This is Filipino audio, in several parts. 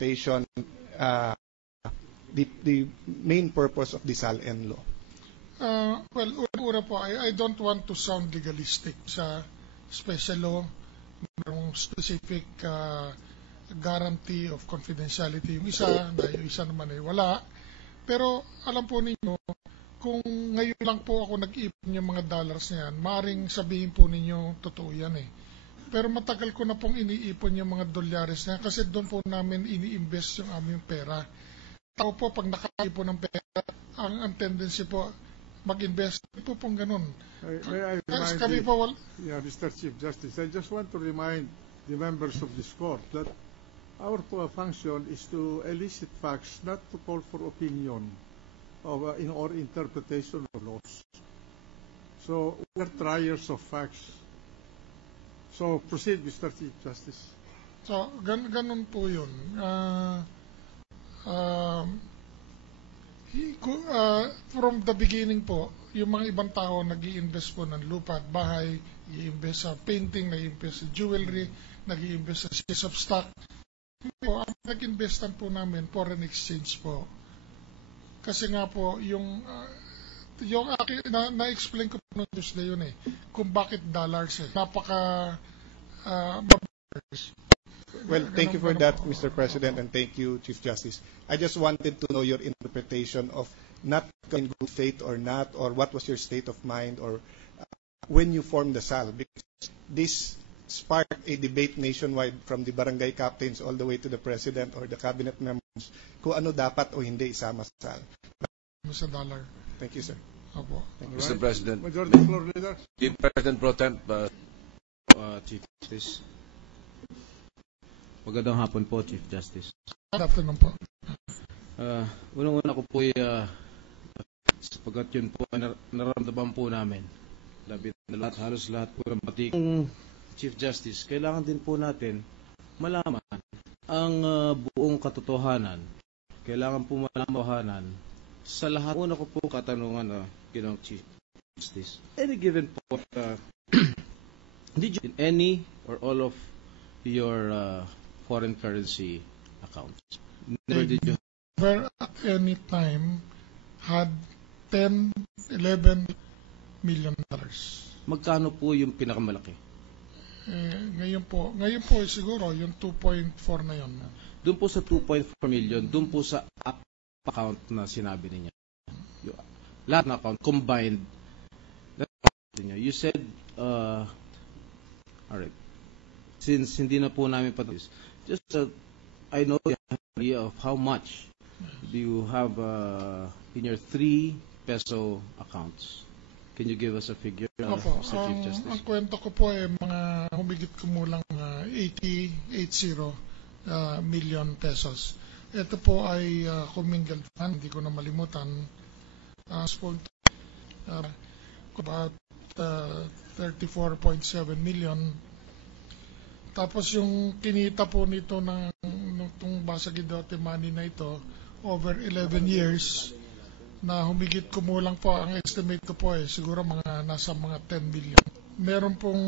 interpretation the main purpose of the SALN law? Well, una po, I don't want to sound legalistic sa special law, ng specific guarantee of confidentiality. Yung isa naman ay wala. Pero alam po ninyo, kung ngayon lang po ako nag-ipon yung mga dollars niyan, maaaring sabihin po ninyo, totoo yan eh. Pero matagal ko na pong iniipon yung mga dolyares niya kasi doon po namin ini-invest yung aming pera. Tao po, pag nakaipon ng pera, ang tendency po, mag-invest po pong ganun. May I remind Mr. Chief Justice, I just want to remind the members of this court that our function is to elicit facts, not to call for opinion or interpretation of laws. So we are triers of facts. So proceed, Mr. Chief Justice. So ganun po yun. From the beginning po, yung mga ibang tao nag-i-invest po ng lupa at bahay, nag-i-invest sa painting, nag-i-invest sa jewelry, nag-i-invest sa shares of stock. Po, ang nag-investan po namin, foreign exchange po. Kasi nga po, yung na-explain ko po noong Tuesday yun eh, kung bakit dollars eh. Well, thank you for that, Mr. President, and thank you, Chief Justice. I just wanted to know your interpretation of not in good faith or not, or what was your state of mind, or when you formed the SAL, because this sparked a debate nationwide from the barangay captains all the way to the President or the cabinet members kung ano dapat o hindi isama sa SAL. Mr. Dollar. Thank you, sir. Opo. Mr. President. Majority Floor Leader. Chief President Pro Temp, Chief Justice. Magandang hapon po, Chief Justice. Good afternoon po. Unang-una ko po sapagat yun po naramdaman po namin. Halos lahat po ng batik. Chief Justice, kailangan din po natin malaman ang buong katotohanan. Kailangan po malaman sa lahat. Una ko po katanungan, Ginoong Chief Justice. Any given point, did you in any or all of your foreign currency accounts? Never did you? Never at any time had 10, 11 million dollars. Magkano po yung pinakamalaki? Ngayon po siguro yung 2.4 na yon. Doon po sa 2.4 million, doon po sa account na sinabi niya. Lahat na account combined. You said all right. Since hindi na po namin patis, just I know the idea of how much do you have in your 3 peso accounts. Can you give us a figure, Mr. Chief Justice? Ang kwento ko po ay mga humigit kumulang 80 million pesos. Ito po ay commingled fund, hindi ko na malimutan. About 34.7 million. Tapos yung kinita po nito nung Basagidote money na ito, over 11 years, na humigit kumulang po, ang estimate ko po siguro nasa mga 10 billion. Meron pong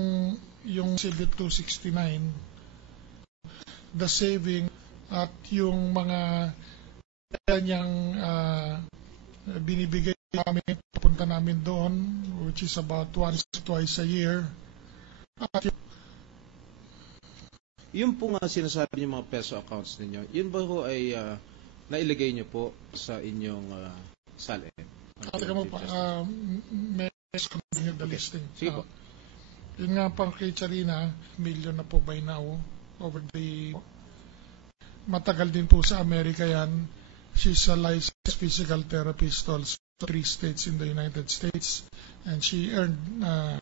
yung CBIT 269, the saving at yung mga kanyang binibigay namin, papunta namin doon, which is about once, twice a year. At yung po nga sinasabi niyo mga peso accounts ninyo, yun ba ho ay nailagay niyo po sa inyong SALN? Teka mo pa, may the listing. Sige po. Yun nga pang kay Charina, million na po by now, over the, matagal din po sa Amerika yan. She's a licensed physical therapist also, 3 states in the United States, and she earned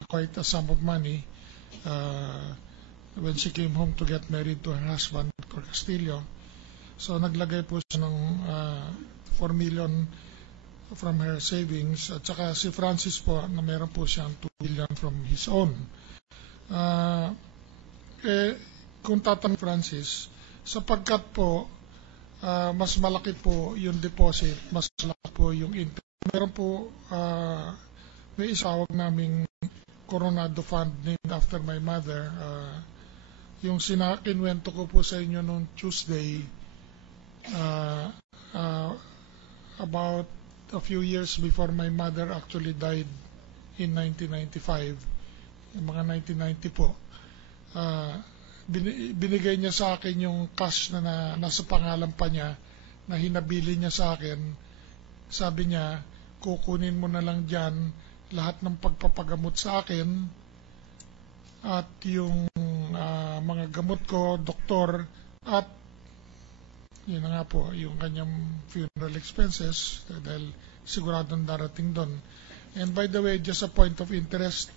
quite a sum of money when she came home to get married to her husband, Dr. Castillo. So naglagay po siya ng 4 million from her savings, at saka si Francis po na meron po siyang 2 million from his own. Kung tatanong Francis, sapagkat po mas malaki po yung deposit, mas malaki po yung interest. Meron po may isawag naming Coronado Fund named after my mother. Yung kinwento ko po sa inyo noong Tuesday, about a few years before my mother actually died in 1995, mga 1990 po. Binigay niya sa akin yung cash na nasa pangalan pa niya, na hinabili niya sa akin. Sabi niya, kukunin mo na lang dyan lahat ng pagpapagamot sa akin at yung mga gamot ko, doktor, at yun na nga po, yung kanyang funeral expenses, dahil siguradong darating doon. And by the way, just a point of interest,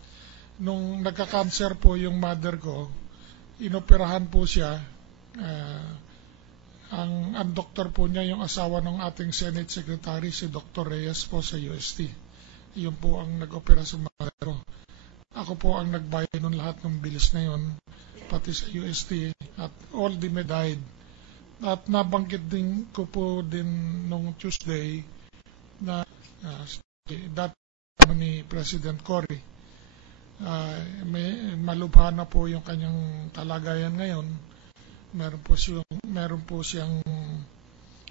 nung nagka-cancer po yung mother ko, inoperahan po siya. Ang doktor po niya, yung asawa ng ating Senate Secretary, si Dr. Reyes po sa UST. Yun po ang nag-opera sa mother ko. Ako po ang nagbayad ng lahat ng bills na yun, pati sa UST, at all the may died. At nabanggit din ko po din nung Tuesday na dati ni President Cory, malubha na po yung kanyang kalagayan ngayon. Meron po siyang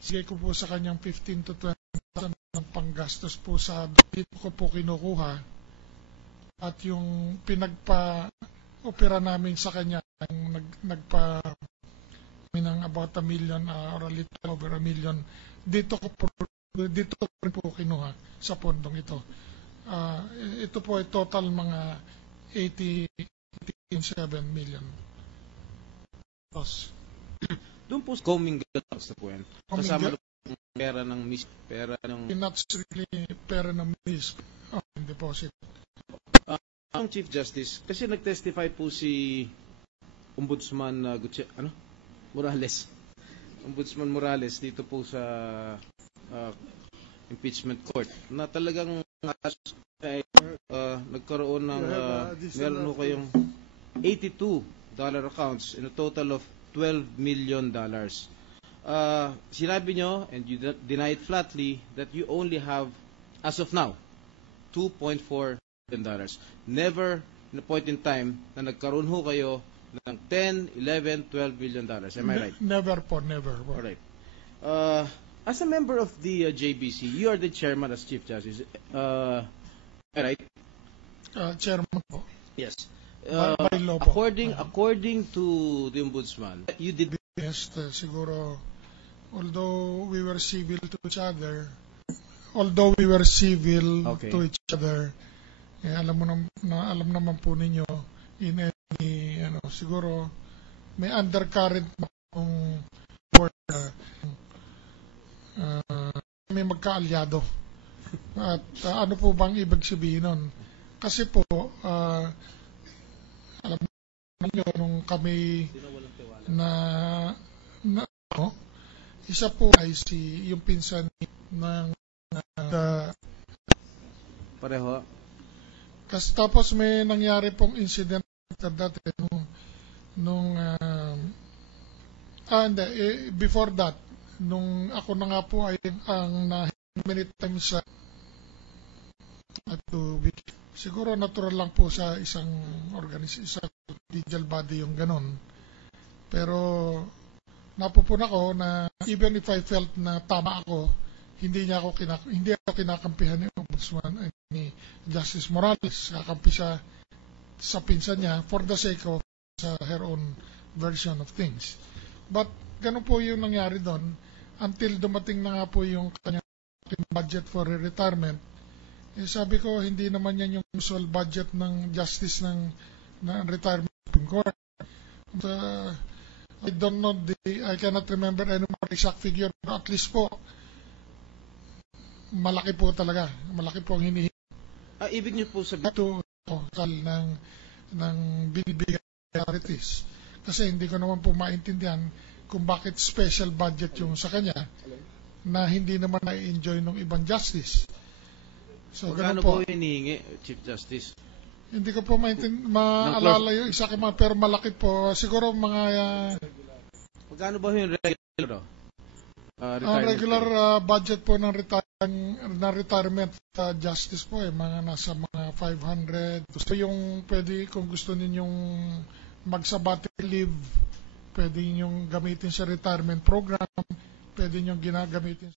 sige ko po sa kanyang 15 to 20,000 ng panggastos po sa dito ko po kinukuha, at yung pinagpa-opera namin sa kanya nagpa ng about $1 million or a little over $1 million, dito ko rin po kinuha sa pondong ito. Ito po ay total mga 87 million. Doon po commingled sa po yan. Kasama ng pera ng not strictly pera ng miss in deposit. Ang Chief Justice, kasi nag-testify po si Ombudsman Morales. Ombudsman Morales dito po sa impeachment court na talagang nagkaroon ng meron ho kayong $82 accounts in a total of $12 million. Sinabi nyo, and you denied flatly, that you only have, as of now, $2.4 million. Never in a point in time na nagkaroon ho kayo ng $10, $11, $12 million. Am I right? Never po, never. All right. As a member of the JBC, you are the chairman as Chief Justice. Right? Chairman po. Yes. By law po. According to the Ombudsman, you did... Yes, siguro, although we were civil to each other, alam naman po ninyo, in any, siguro, may undercurrent kung may magkaalyado. At ano po bang ibig sabihin nun? Kasi po, alam niyo nung kami isa po ay yung pinsan ng pareho. Kasi tapos may nangyari pong incident dati before that, nung ako na nga po ay ang many times siguro natural lang po sa isang organisasyon, legal body yung ganon. Pero napupun ako na even if I felt na tama ako, hindi ako kinakampihan ni Ombudsman ni Justice Morales. Kakampi siya sa pinsan niya for the sake of her own version of things. But ganun po yung nangyari doon until dumating na nga po yung kanyang budget for her retirement. Sabi ko, hindi naman yan yung usual budget ng justice ng retirement court. I don't know, I cannot remember any more exact figure, but at least po, malaki po talaga. Malaki po ang hinihingi. Ibig niyo po sabihin ng binibigay charities. Kasi hindi ko naman po maintindihan kung bakit special budget yung sa kanya na hindi naman na-enjoy ng ibang justice. So, magkano po hinihingi, Chief Justice? Hindi ko po maalala yung isa kama, pero malaki po. Siguro mga... magkano ba yung regular? Ang regular budget po ng retirement justice po mga nasa mga 500. So yung pwede, kung gusto ninyong mag-sabbatical leave, pwede ninyong gamitin sa retirement program. pwede niyong ginagamitin